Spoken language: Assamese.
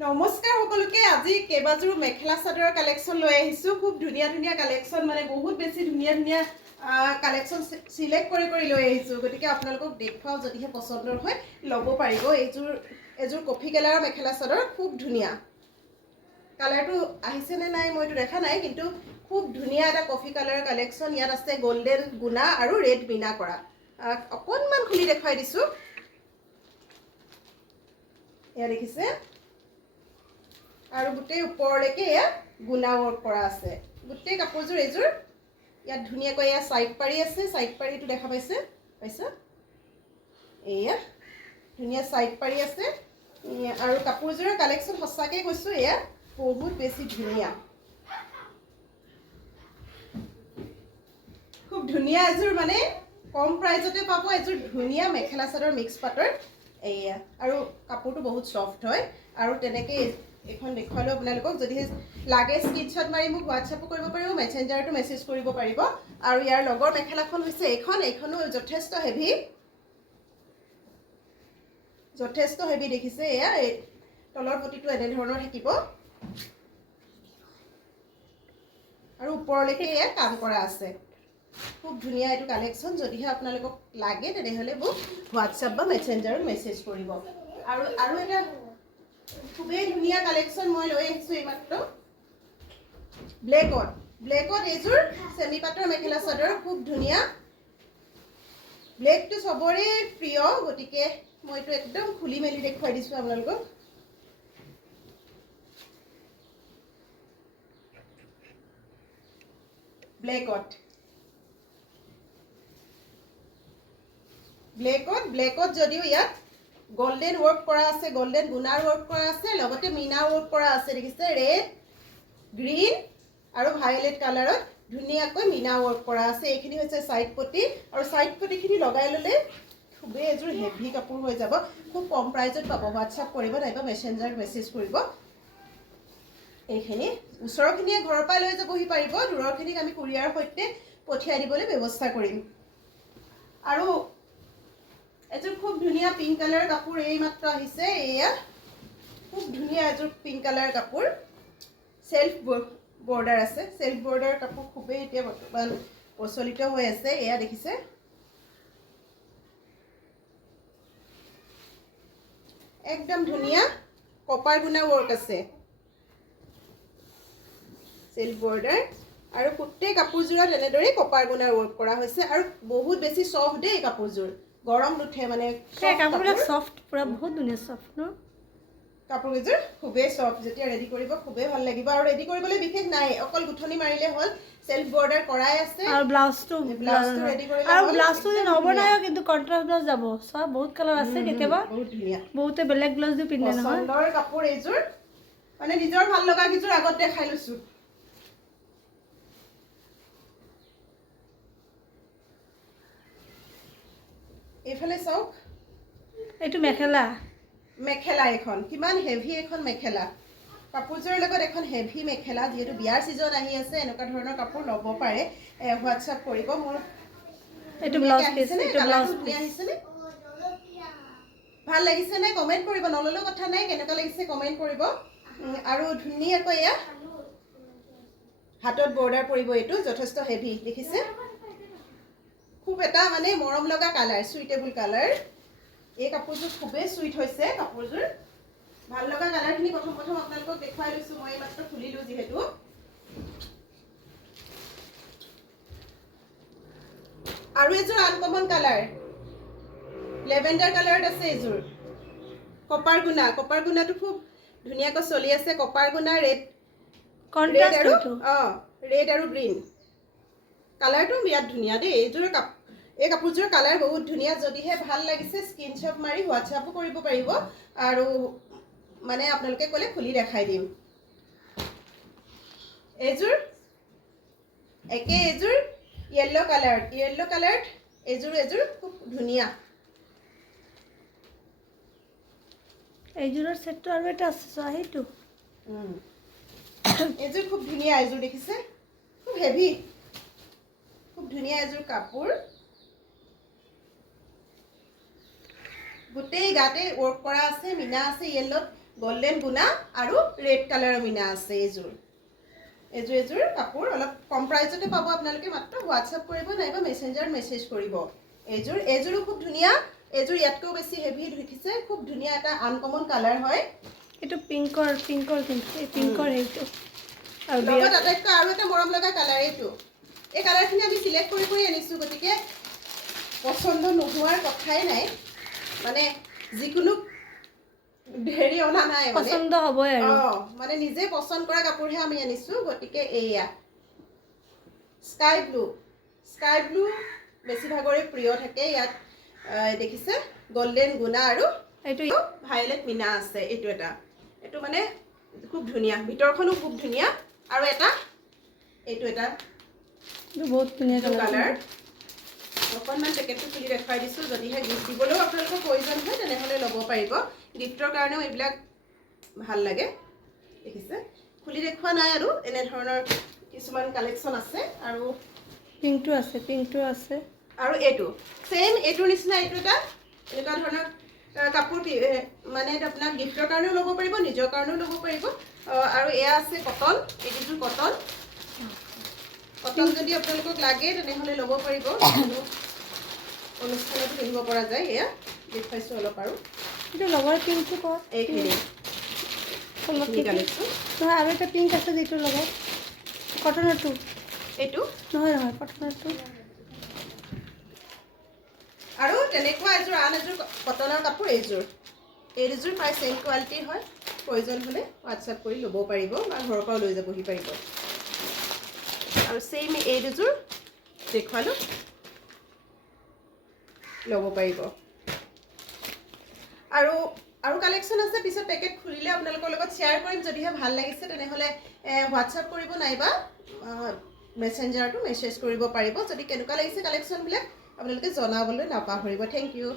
নমস্কাৰ সকলোকে আজি কেবাজোৰ মেখেলা চাদৰৰ কালেকশ্যন লৈ আহিছোঁ খুব ধুনীয়া ধুনীয়া কালেকশ্যন মানে বহুত বেছি ধুনীয়া ধুনীয়া কালেকশ্যন সিলেক্ট কৰি লৈ আহিছোঁ গতিকে আপোনালোকক দেখুৱাও যদিহে পছন্দৰ হয় ল'ব পাৰিব এযোৰ কফি কালাৰৰ মেখেলা চাদৰ খুব ধুনীয়া কালাৰটো আহিছে নে নাই মইতো দেখা নাই কিন্তু খুব ধুনীয়া এটা কফি কালাৰৰ কালেকশ্যন ইয়াত আছে গোল্ডেন গুণা আৰু ৰেড মিনা কৰা অকণমান খুলি দেখুৱাই দিছোঁ এয়া দেখিছে আৰু গোটেই ওপৰলৈকে এয়া গুণা ৱৰ্ক কৰা আছে গোটেই কাপোৰযোৰ এইযোৰ ইয়াত ধুনীয়াকৈ এয়া সাইড পাৰি আছে সাইড পাৰিটো দেখা পাইছে এয়া ধুনীয়া সাইড পাৰি আছে আৰু কাপোৰযোৰৰ কালেকশ্যন সঁচাকৈ কৈছোঁ এয়া বহুত বেছি ধুনীয়া খুব ধুনীয়া এযোৰ মানে কম প্ৰাইজতে পাব এযোৰ ধুনীয়া মেখেলা চাদৰ মিক্স পাটৰ এয়া আৰু কাপোৰটো বহুত সফ্ট হয় আৰু তেনেকৈ এখন দেখুৱালোঁ আপোনালোকক যদিহে লাগে স্ক্ৰীনশ্বট মাৰি মোক হোৱাটছআপো কৰিব পাৰিব মেছেঞ্জাৰটো মেছেজ কৰিব পাৰিব আৰু ইয়াৰ লগৰ মেখেলাখন হৈছে এইখনো যথেষ্ট হেভি দেখিছে এয়া তলৰ পটিটো এনেধৰণৰ থাকিব আৰু ওপৰলৈকে এয়া কাম কৰা আছে খুব ধুনীয়া এইটো কালেকশ্যন যদিহে আপোনালোকক লাগে তেনেহ'লে মোক হোৱাটছআপ বা মেছেঞ্জাৰত মেছেজ কৰিব আৰু এটা খুবেই ধুনীয়া কালেকশ্যন মই লৈ আহিছোঁ এইমাত্ৰ ব্লেকত এইযোৰ চেমি পাটৰ মেখেলা চাদৰ খুব ধুনীয়া ব্লেকটো চবৰে প্ৰিয় গতিকে মইতো একদম খুলি মেলি দেখুৱাই দিছোঁ আপোনালোকক ব্লেকত যদিও ইয়াত গোল্ডেন ৱৰ্ক কৰা আছে গোল্ডেন গুণাৰ ৱৰ্ক কৰা আছে লগতে মিনা ৱৰ্ক কৰা আছে দেখিছে ৰেড গ্ৰীণ আৰু ভায়োলেট কালাৰত ধুনীয়াকৈ মিনা ৱৰ্ক কৰা আছে এইখিনি হৈছে সাইড পটি আৰু সাইড পটিখিনি লগাই ল'লে খুবেই এযোৰ হেভি কাপোৰ হৈ যাব খুব কম প্ৰাইজত পাব হোৱাটছআপ কৰিব নাইবা মেছেঞ্জাৰত মেছেজ কৰিব এইখিনি ওচৰৰখিনিয়ে ঘৰৰ পৰা লৈ যাবহি পাৰিব দূৰৰখিনিক আমি কুৰিয়াৰৰ সৈতে পঠিয়াই দিবলৈ ব্যৱস্থা কৰিম আৰু এযোৰ খুব ধুনীয়া পিংক কালাৰৰ কাপোৰ এইমাত্ৰ আহিছে এয়া খুব ধুনীয়া এযোৰ পিংক কালাৰৰ কাপোৰ সেল্ফ বৰ্ডাৰ আছে সেল্ফ বৰ্ডাৰ কাপোৰ খুবেই এতিয়া বৰ্তমান প্ৰচলিত হৈ আছে এয়া দেখিছে একদম ধুনীয়া কপাৰ গুণা ৱৰ্ক আছে সেল্ফ বৰ্ডাৰ আৰু গোটেই কাপোৰযোৰত এনেদৰে কপাৰ গুণাৰ ৱৰ্ক কৰা হৈছে আৰু বহুত বেছি সফ্ট দেই কাপোৰযোৰ গৰম নুঠে মানে কাপোৰবিলাক সফ্ট পুৰা বহুত ধুনীয়া সফ্ট ন কাপোৰকেইযোৰ খুবেই সফ্ট যেতিয়া ৰেডি কৰিব খুবেই ভাল লাগিব আৰু ৰেডি কৰিবলৈ বিশেষ নাই অকল গুঠনি মাৰিলে হ'ল সেল্ফ বৰ্ডাৰ কৰাই আছে আৰু ব্লাউজটো ৰেডি কৰিলে আৰু ব্লাউজটো যে নবনায় কিন্তু কন্ট্ৰাষ্ট ব্লাউজ যাব সব বহুত কালাৰ আছে কেতিয়াবা বহুত ধুনীয়া বহুতে বেলেগ ব্লাউজ দি পিন্ধে নহয় সুন্দৰ কাপোৰ এইযোৰ মানে নিজৰ ভাল লগা কিযোৰ আগত দেখাই লৈছোঁ এইফালে চাওক এইটো মেখেলা এখন কিমান হেভি এখন মেখেলা কাপোৰযোৰৰ লগত এখন হেভি মেখেলা যিহেতু বিয়াৰ ছিজন আহি আছে এনেকুৱা ধৰণৰ কাপোৰ ল'ব পাৰে হোৱাটছআপ কৰিব মোৰ এইটো ব্লাউজ পিস আহিছেনে ভাল লাগিছেনে কমেণ্ট কৰিব নল'লেও কথা নাই কেনেকুৱা লাগিছে কমেণ্ট কৰিব আৰু ধুনীয়াকৈ এয়া হাতত বৰ্ডাৰ পৰিব এইটো যথেষ্ট হেভি দেখিছে খুব এটা মানে মৰম লগা কালাৰ সুইটেবল কালাৰ এই কাপোৰযোৰ খুবেই সুইট হৈছে কাপোৰযোৰ ভাল লগা কালাৰখিনি প্ৰথম আপোনালোকক দেখুৱাই লৈছোঁ মই এইমাত্ৰ খুলিলোঁ যিহেতু আৰু এযোৰ আনকমন কালাৰ লেভেণ্ডাৰ কালাৰত আছে এইযোৰ কপাৰ গুণাটো খুব ধুনীয়াকৈ চলি আছে কপাৰ গুণা ৰেড আৰু গ্ৰীণ কালাৰটো বিৰাট ধুনীয়া দেই এই কাপোৰযোৰৰ কালাৰ বহুত ধুনীয়া যদিহে ভাল লাগিছে স্ক্ৰীনশ্বট মাৰি হোৱাটছআপো কৰিব পাৰিব আৰু মানে আপোনালোকে ক'লে খুলি দেখাই দিম এইযোৰ য়েল্লো কালাৰত এইযোৰ খুব ধুনীয়া এইযোৰৰ সেটটো আৰু এটা আছে সেইটো এইযোৰ খুব ধুনীয়া এইযোৰ দেখিছে খুব হেভি খুব ধুনীয়া এযোৰ কাপোৰ গোটেই গাতে ৱৰ্ক কৰা আছে মিনা আছে য়েল্লোত গল্ডেন গুণা আৰু ৰেড কালাৰৰ মিনা আছে এযোৰ কাপোৰ অলপ কম প্ৰাইজতে পাব আপোনালোকে মাত্ৰ হোৱাটছআপ কৰিব নাইবা মেছেঞ্জাৰত মেছেজ কৰিব এইযোৰো খুব ধুনীয়া এইযোৰ ইয়াতকৈও বেছি হেভি উঠিছে খুব ধুনীয়া এটা আনকমন কালাৰ হয় এইটো পিংকৰ কিন্তু এই পিংকৰ হেৰিটো আৰু লগত আটাইতকৈ আৰু এটা মৰম লগা কালাৰ এইটো এই কালাৰখিনি আমি চিলেক্ট কৰি আনিছোঁ গতিকে পচন্দ নোহোৱাৰ কথাই নাই মানে যিকোনো হেৰি অনা নাই মানে পচন্দ হ'বই আৰু মানে নিজে পচন্দ কৰা কাপোৰহে আমি আনিছোঁ গতিকে এয়া স্কাই ব্লু বেছিভাগৰে প্ৰিয় থাকে ইয়াত দেখিছে গল্ডেন গুণা আৰু এইটো ভায়লেট মিনা আছে এইটো মানে খুব ধুনীয়া ভিতৰখনো খুব ধুনীয়া আৰু এইটো এটা বহুত ধুনীয়া কালাৰ অকণমান পেকেটটো খুলি দেখুৱাই দিছোঁ যদিহে গিফ্ট দিবলৈও আপোনালোকৰ প্ৰয়োজন হয় তেনেহ'লে ল'ব পাৰিব গিফ্টৰ কাৰণেও এইবিলাক ভাল লাগে দেখিছে খুলি দেখুওৱা নাই আৰু এনেধৰণৰ কিছুমান কালেকশ্যন আছে আৰু পিংকটো আছে আৰু এইটোৰ নিচিনা এইটো এটা এনেকুৱা ধৰণৰ কাপোৰ মানে আপোনাক গিফ্টৰ কাৰণেও ল'ব পাৰিব নিজৰ কাৰণেও ল'ব পাৰিব আৰু এয়া আছে কটন এইটোৰ কটন যদি আপোনালোকক লাগে তেনেহ'লে ল'ব পাৰিব অনুষ্ঠানতো পিন্ধিব পৰা যায় এয়া দেখুৱাইছোঁ অলপ আৰু এইটো লগৰ পিংকটো ক'ত এইখিনি কালেকশ্যন নহয় আৰু এটা পিংক আছে যিটোৰ লগত কটনৰটো এইটো নহয় কটনৰটো আৰু তেনেকুৱা আন এযোৰ কটনৰ কাপোৰ এইযোৰ প্ৰায় চেম কোৱালিটিৰ হয় প্ৰয়োজন হ'লে হোৱাটছআপ কৰি ল'ব পাৰিব বা ঘৰৰ পৰাও লৈ যাবহি পাৰিব আৰু চেম এই দুযোৰ দেখুৱালোঁ ল'ব পাৰিব আৰু কালেকশ্যন আছে পিছত পেকেট খুলিলে আপোনালোকৰ লগত শ্বেয়াৰ কৰিম যদিহে ভাল লাগিছে তেনেহ'লে হোৱাটছআপ কৰিব নাইবা মেছেঞ্জাৰতো মেছেজ কৰিব পাৰিব যদি কেনেকুৱা লাগিছে কালেকশ্যনবিলাক আপোনালোকে জনাবলৈ নাপাহৰিব থেংক ইউ